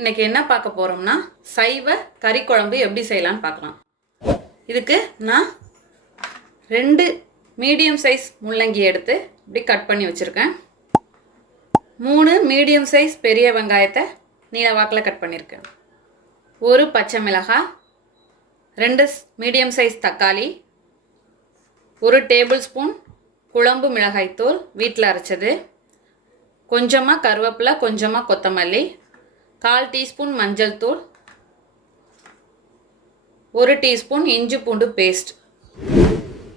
இன்னைக்கு என்ன பார்க்க போறோம்னா சைவ கறி குழம்பு எப்படி செய்யலாம்னு பார்க்கலாம். இதுக்கு நான் 2 மீடியம் சைஸ் முள்ளங்கி எடுத்து இப்படி கட் பண்ணி வச்சிருக்கேன். 3 மீடியம் சைஸ் பெரிய வெங்காயத்தை நீல வாக்கில் கட் பண்ணியிருக்கேன். 1 பச்சை மிளகாய், 2 மீடியம் சைஸ் தக்காளி, 1 டேபிள் ஸ்பூன் குழம்பு மிளகாய்த்தூள் வீட்டில் அரைச்சது, கொஞ்சமாக கருவேப்பிலை, கொஞ்சமாக கொத்தமல்லி, 1/4 டீஸ்பூன் மஞ்சள் தூள், 1 டீஸ்பூன் இஞ்சி பூண்டு பேஸ்ட்.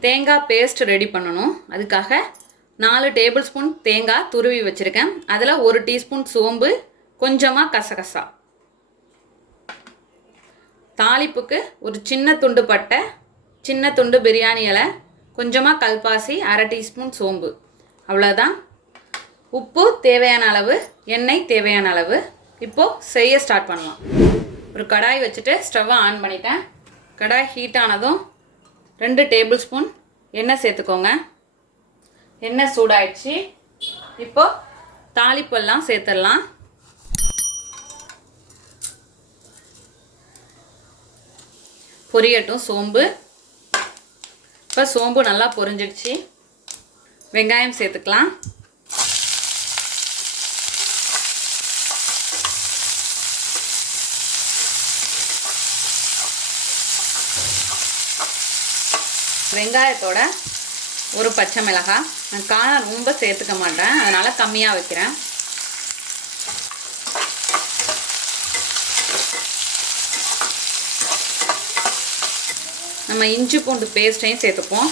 தேங்காய் பேஸ்ட் ரெடி பண்ணணும். அதுக்காக 4 டேபிள் ஸ்பூன் தேங்காய் துருவி வச்சுருக்கேன். அதில் 1 டீஸ்பூன் சோம்பு, கொஞ்சமாக கசகசா. தாளிப்புக்கு ஒரு சின்ன துண்டு பட்டை, சின்ன துண்டு பிரியாணி இலை, கொஞ்சமாக கல்பாசி, 1/2 டீஸ்பூன் சோம்பு. அவ்வளோதான். உப்பு தேவையான அளவு, எண்ணெய் தேவையான அளவு. இப்போது செய்ய ஸ்டார்ட் பண்ணலாம். ஒரு கடாய் வச்சுட்டு ஸ்டவ்வை ஆன் பண்ணிட்டேன். கடாய் ஹீட் ஆனதும் 2 டேபிள் ஸ்பூன் எண்ணெய் சேர்த்துக்கோங்க. எண்ணெய் சூடாயிடுச்சு. இப்போது தாளிப்பெல்லாம் சேர்த்துடலாம். பொரியட்டும் சோம்பு. இப்போ சோம்பு நல்லா பொரிஞ்சிடுச்சு. வெங்காயம் சேர்த்துக்கலாம். வெங்காயத்தோட 1 பச்சை மிளகாய். நான் காரம் ரொம்ப சேர்த்துக்க மாட்டேன், அதனால் கம்மியாக வைக்கிறேன். நம்ம இஞ்சி பூண்டு பேஸ்ட்டையும் சேர்த்துப்போம்.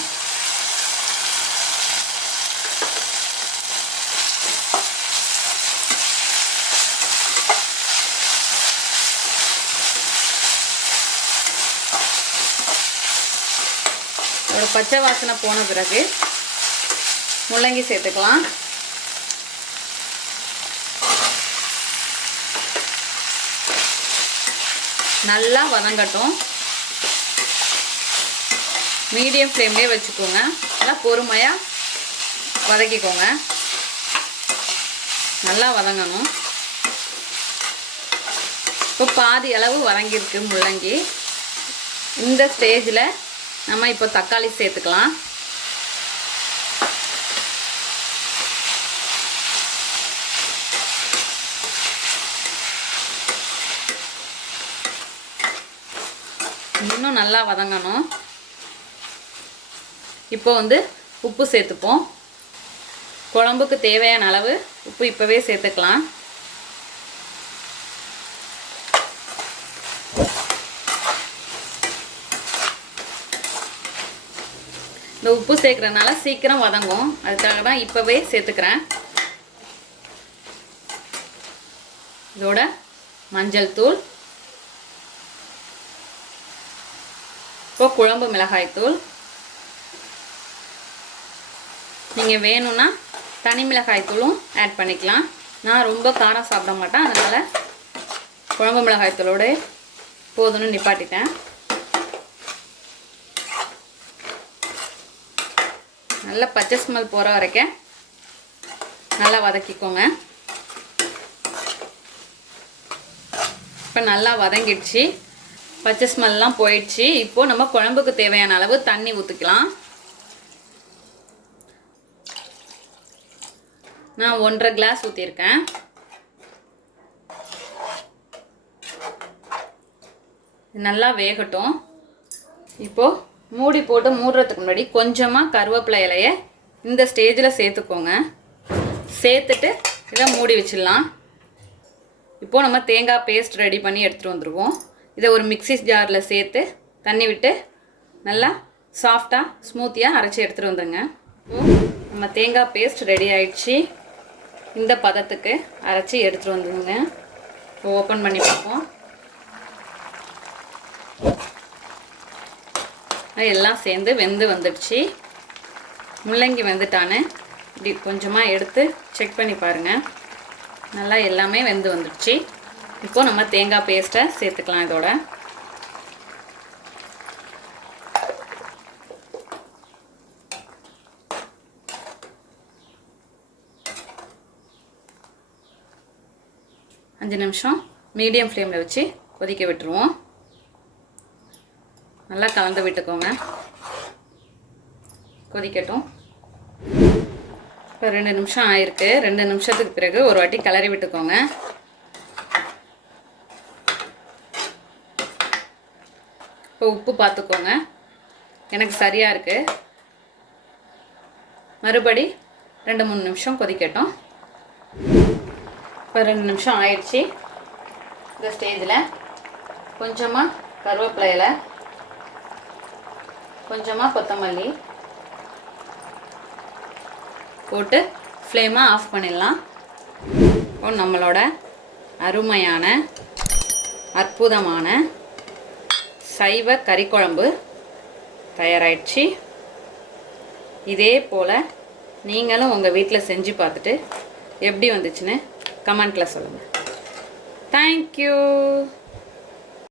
ஒரு பச்சை வாசனை போன பிறகு முள்ளங்கி சேர்த்துக்கலாம். நல்லா வதங்கட்டும். மீடியம் ஃப்ளேம்லேயே வச்சுக்கோங்க. நல்லா பொறுமையாக வதக்கிக்கோங்க. நல்லா வதங்கணும். இப்போ பாதி அளவு வதங்கியிருக்கு முள்ளங்கி. இந்த ஸ்டேஜில் நம்ம இப்போ தக்காளி சேர்த்துக்கலாம். இன்னும் நல்லா வதங்கணும். இப்போ உப்பு சேர்த்துப்போம். குழம்புக்கு தேவையான அளவு உப்பு இப்போவே சேர்த்துக்கலாம். இந்த உப்பு சேர்க்குறதுனால சீக்கிரம் வதங்கும். அதுக்காக தான் இப்போவே சேர்த்துக்கிறேன். இதோட மஞ்சள் தூள், இப்போ குழம்பு மிளகாய் தூள். நீங்கள் வேணும்னா தனி மிளகாய் தூளும் ஆட் பண்ணிக்கலாம். நான் ரொம்ப காரம் சாப்பிட மாட்டேன், அதனால் குழம்பு மிளகாய் தூளோட போதும்னு நிப்பாட்டிட்டேன். நல்லா பச்சை ஸ்மெல் போகிற வரைக்கும் நல்லா வதக்கிக்கோங்க. இப்போ நல்லா வதங்கிடுச்சு. பச்சை ஸ்மெல்லாம் போயிடுச்சு. இப்போது நம்ம குழம்புக்கு தேவையான அளவு தண்ணி ஊற்றிக்கலாம். நான் 1.5 கிளாஸ் ஊற்றிருக்கேன். நல்லா வேகட்டும். இப்போது மூடி போட்டு மூடுறதுக்கு முன்னாடி கொஞ்சமாக கருவேப்பிலை இலையை இந்த ஸ்டேஜில் சேர்த்துக்கோங்க. சேர்த்துட்டு இதை மூடி வச்சிடலாம். இப்போது நம்ம தேங்காய் பேஸ்ட் ரெடி பண்ணி எடுத்துகிட்டு வந்துடுவோம். இதை ஒரு மிக்ஸி ஜாரில் சேர்த்து தண்ணி விட்டு நல்லா சாஃப்டாக ஸ்மூத்தியாக அரைச்சி எடுத்துகிட்டு வந்துடுங்க. இப்போது நம்ம தேங்காய் பேஸ்ட் ரெடி ஆயிடுச்சு. இந்த பதத்துக்கு அரைச்சி எடுத்துகிட்டு வந்துடுங்க. இப்போ ஓப்பன் பண்ணி பார்ப்போம். எல்லாம் சேர்ந்து வெந்து வந்துடுச்சு. முள்ளங்கி வெந்துட்டான்னு இப்படி கொஞ்சமாக எடுத்து செக் பண்ணி பாருங்கள். நல்லா எல்லாமே வெந்து வந்துடுச்சு. இப்போது நம்ம தேங்காய் பேஸ்ட்டை சேர்த்துக்கலாம். இதோட அஞ்சு நிமிஷம் மீடியம் ஃப்ளேமில் வச்சு கொதிக்க விட்டுருவோம். நல்லா கலந்து விட்டுக்கோங்க. கொதிக்கட்டும். இப்போ 2 நிமிஷம் ஆயிருக்கு. 2 நிமிஷத்துக்கு பிறகு ஒரு வாட்டி கிளறி விட்டுக்கோங்க. இப்போ உப்பு பார்த்துக்கோங்க. எனக்கு சரியாக இருக்குது. மறுபடி 2-3 நிமிஷம் கொதிக்கட்டும். இப்போ 2 நிமிஷம் ஆயிடுச்சு. இந்த ஸ்டேஜில் கொஞ்சமாக கருவேப்பிலை இலை, கொஞ்சமாக கொத்தமல்லி போட்டு ஃப்ளேமை ஆஃப் பண்ணிடலாம். இப்போ நம்மளோட அருமையான அற்புதமான சைவ கறிக்குழம்பு தயாராகிடுச்சு. இதே போல் நீங்களும் உங்கள் வீட்டில் செஞ்சு பார்த்துட்டு எப்படி வந்துச்சுன்னு கமெண்ட்டில் சொல்லுங்கள். தேங்க்யூ.